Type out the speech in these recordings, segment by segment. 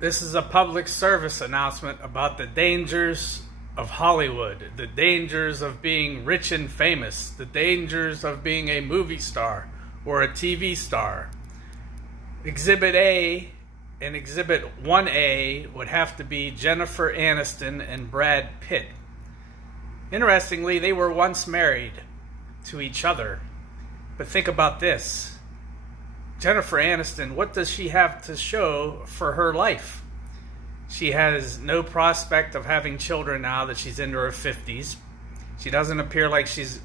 This is a public service announcement about the dangers of Hollywood, the dangers of being rich and famous, the dangers of being a movie star or a TV star. Exhibit A and Exhibit 1A would have to be Jennifer Aniston and Brad Pitt. Interestingly, they were once married to each other. But think about this. Jennifer Aniston, what does she have to show for her life? She has no prospect of having children now that she's into her 50s. She doesn't appear like she's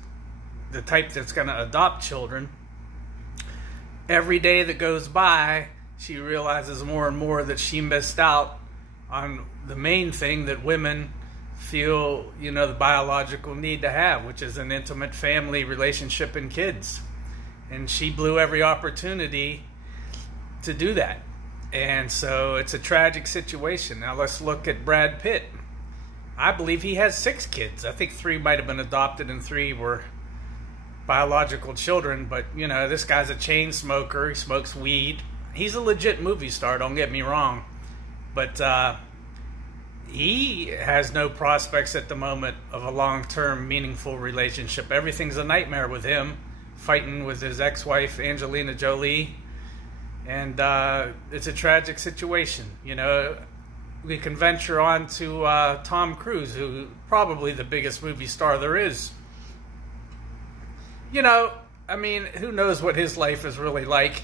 the type that's going to adopt children. Every day that goes by, she realizes more and more that she missed out on the main thing that women feel, the biological need to have, which is an intimate family relationship and kids. And she blew every opportunity to do that. And so it's a tragic situation. Now let's look at Brad Pitt. I believe he has 6 kids. I think 3 might have been adopted and 3 were biological children. But, this guy's a chain smoker. He smokes weed. He's a legit movie star, don't get me wrong. But he has no prospects at the moment of a long-term, meaningful relationship. Everything's a nightmare with him. Fighting with his ex-wife Angelina Jolie, and it's a tragic situation. We can venture on to Tom Cruise, who probably the biggest movie star there is. Who knows what his life is really like?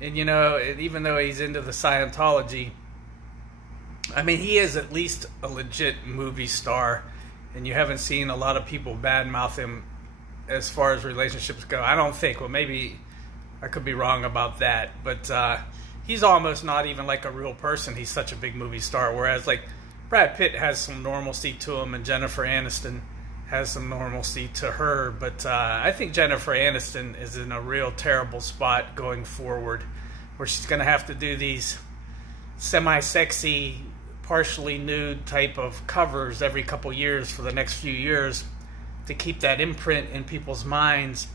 And even though he's into the Scientology, he is at least a legit movie star, and you haven't seen a lot of people badmouth him as far as relationships go. I don't think. Well, maybe I could be wrong about that. But he's almost not even like a real person. He's such a big movie star. Whereas like Brad Pitt has some normalcy to him, and Jennifer Aniston has some normalcy to her. But I think Jennifer Aniston is in a real terrible spot going forward, where she's going to have to do these semi-sexy, partially nude type of covers every couple years for the next few years, to keep that imprint in people's minds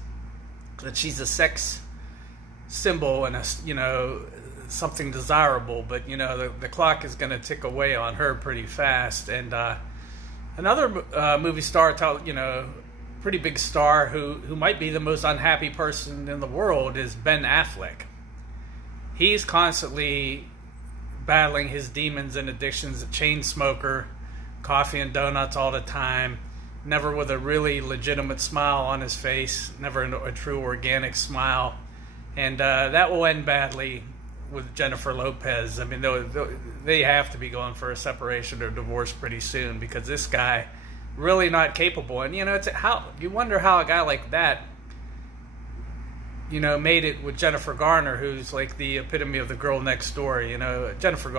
that she's a sex symbol and something desirable. But the clock is going to tick away on her pretty fast. And another movie star, pretty big star who might be the most unhappy person in the world is Ben Affleck. He's constantly battling his demons and addictions. A chain smoker, coffee and donuts all the time. Never with a really legitimate smile on his face, never a true organic smile. And that will end badly with Jennifer Lopez. They have to be going for a separation or divorce pretty soon, because this guy really not capable. And you wonder how a guy like that made it with Jennifer Garner, who's like the epitome of the girl next door. Jennifer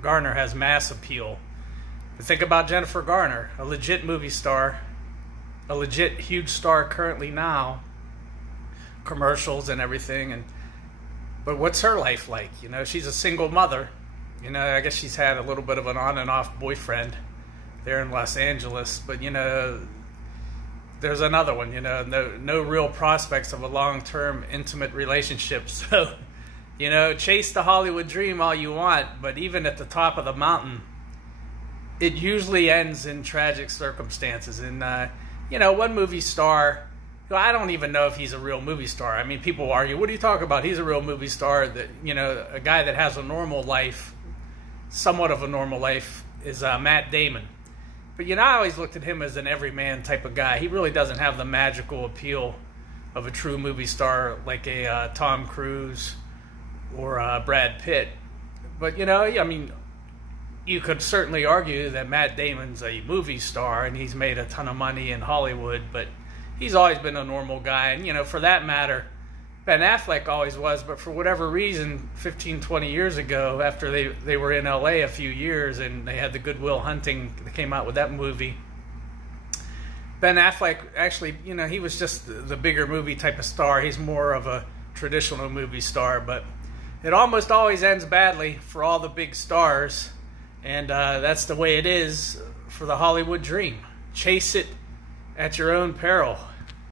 Garner has mass appeal. But think about Jennifer Garner, a legit movie star, a legit huge star currently now, commercials and everything. But what's her life like? She's a single mother. I guess she's had a little bit of an on and off boyfriend there in Los Angeles. But there's another one. No real prospects of a long-term intimate relationship. So chase the Hollywood dream all you want, but even at the top of the mountain, it usually ends in tragic circumstances. And one movie star, I don't even know if he's a real movie star. People argue, what are you talking about? He's a real movie star. That a guy that has a normal life, somewhat of a normal life, is Matt Damon. But I always looked at him as an everyman type of guy. He really doesn't have the magical appeal of a true movie star like a Tom Cruise or Brad Pitt. But you could certainly argue that Matt Damon's a movie star and he's made a ton of money in Hollywood, but he's always been a normal guy. And, for that matter, Ben Affleck always was, but for whatever reason, 15, 20 years ago, after they were in L.A. a few years and they had the Good Will Hunting, they came out with that movie, Ben Affleck actually, he was just the bigger movie type of star. He's more of a traditional movie star, but it almost always ends badly for all the big stars. And that's the way it is for the Hollywood dream. Chase it at your own peril.